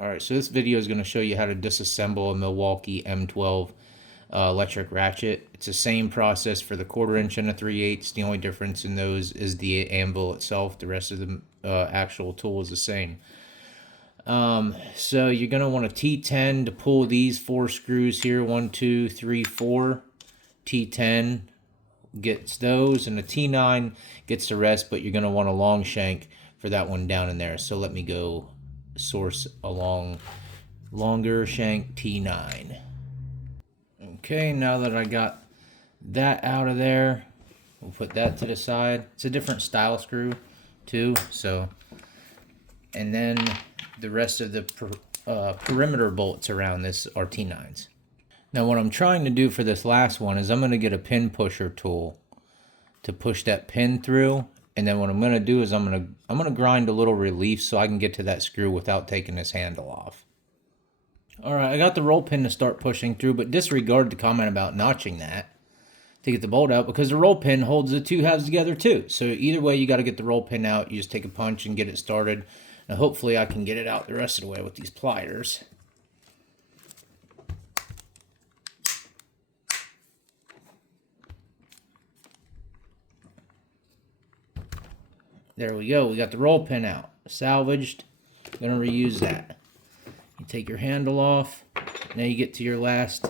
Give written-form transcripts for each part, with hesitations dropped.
Alright, so this video is going to show you how to disassemble a Milwaukee M12 electric ratchet. It's the same process for the 1/4 inch and a 3/8. The only difference in those is the anvil itself. The rest of the actual tool is the same. So you're going to want a T10 to pull these 4 screws here. 1, 2, 3, 4. T10 gets those, and a T9 gets the rest, but you're going to want a long shank for that one down in there. So let me go source a longer shank T9. Okay, now that I got that out of there, we'll put that to the side. It's a different style screw too, so, and then the rest of the perimeter bolts around this are T9s. Now what I'm trying to do for this last one is I'm going to get a pin pusher tool to push that pin through, and then what I'm going to do is I'm going to grind a little relief so I can get to that screw without taking this handle off. Alright, I got the roll pin to start pushing through, but disregard the comment about notching that to get the bolt out, because the roll pin holds the two halves together too. So either way, you got to get the roll pin out. You just take a punch and get it started. Now hopefully I can get it out the rest of the way with these pliers. There we go. We got the roll pin out. Salvaged. Gonna reuse that. You take your handle off. Now you get to your last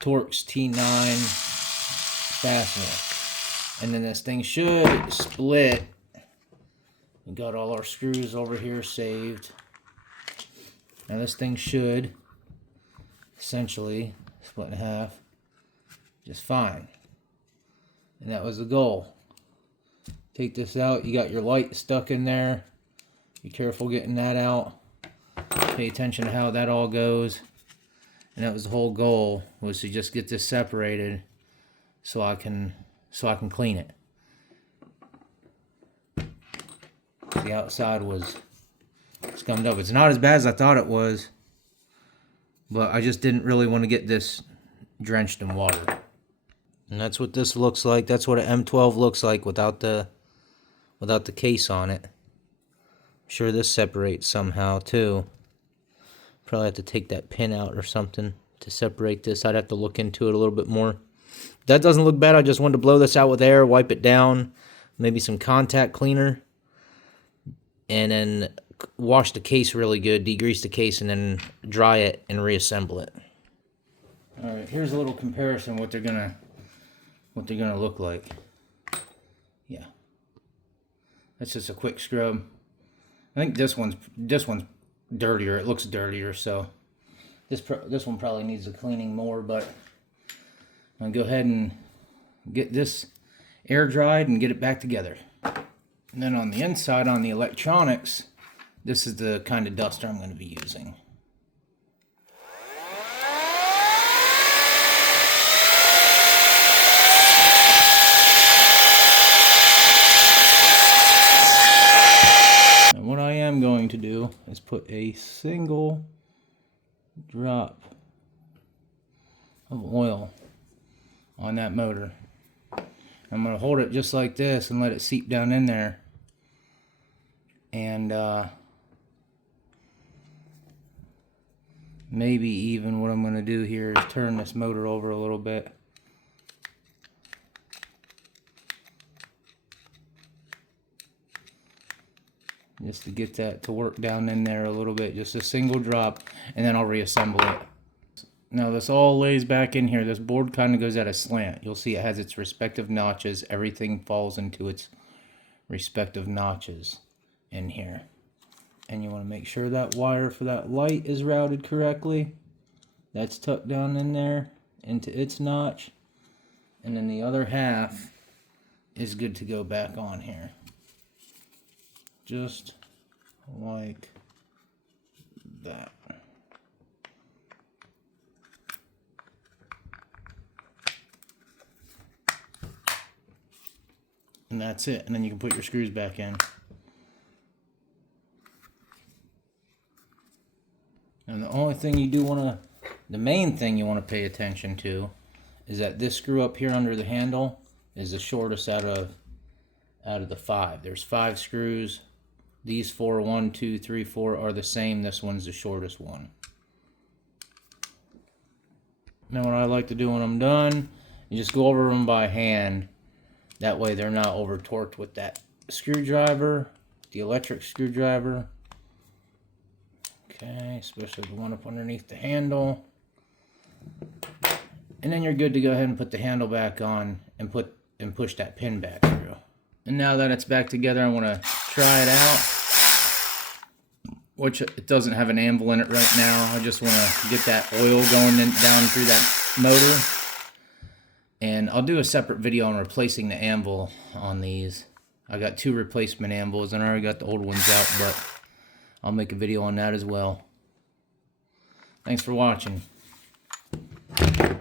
Torx T9 fastener. And then this thing should split. We got all our screws over here saved. Now this thing should essentially split in half just fine. And that was the goal. Take this out. You got your light stuck in there. Be careful getting that out. Pay attention to how that all goes. And that was the whole goal, was to just get this separated so I can clean it. The outside was scummed up. It's not as bad as I thought it was, but I just didn't really want to get this drenched in water. And that's what this looks like. That's what an M12 looks like without the case on it. I'm sure this separates somehow too. Probably have to take that pin out or something to separate this. I'd have to look into it a little bit more. That doesn't look bad. I just wanted to blow this out with air, wipe it down, maybe some contact cleaner, and then wash the case really good, degrease the case, and then dry it and reassemble it. All right, here's a little comparison what they're gonna look like. Yeah, that's just a quick scrub. I think this one's dirtier. It looks dirtier, so this one probably needs a cleaning more. But I'm gonna go ahead and get this air dried and get it back together. And then on the inside, on the electronics, this is the kind of duster I'm going to be using. And what I am going to do is put a single drop of oil on that motor. I'm going to hold it just like this and let it seep down in there. And maybe even what I'm going to do here is turn this motor over a little bit. Just to get that to work down in there a little bit. Just a single drop, and then I'll reassemble it. Now this all lays back in here. This board kind of goes at a slant. You'll see it has its respective notches. Everything falls into its respective notches in here. And you want to make sure that wire for that light is routed correctly. That's tucked down in there into its notch. And then the other half is good to go back on here. Just like that. And that's it. And then you can put your screws back in. And the only thing you do want to, the main thing you want to pay attention to is that this screw up here under the handle is the shortest out of the 5. There's 5 screws These four, 1, 2, 3, 4, are the same. This one's the shortest one. Now what I like to do when I'm done, you just go over them by hand. That way they're not over torqued with that screwdriver, the electric screwdriver. Okay, especially the one up underneath the handle. And then you're good to go ahead and put the handle back on and push that pin back through. And now that it's back together, I want to try it out. Which it doesn't have an anvil in it right now. I just want to get that oil going down through that motor. And I'll do a separate video on replacing the anvil on these. I got 2 replacement anvils and I already got the old ones out, but I'll make a video on that as well. Thanks for watching.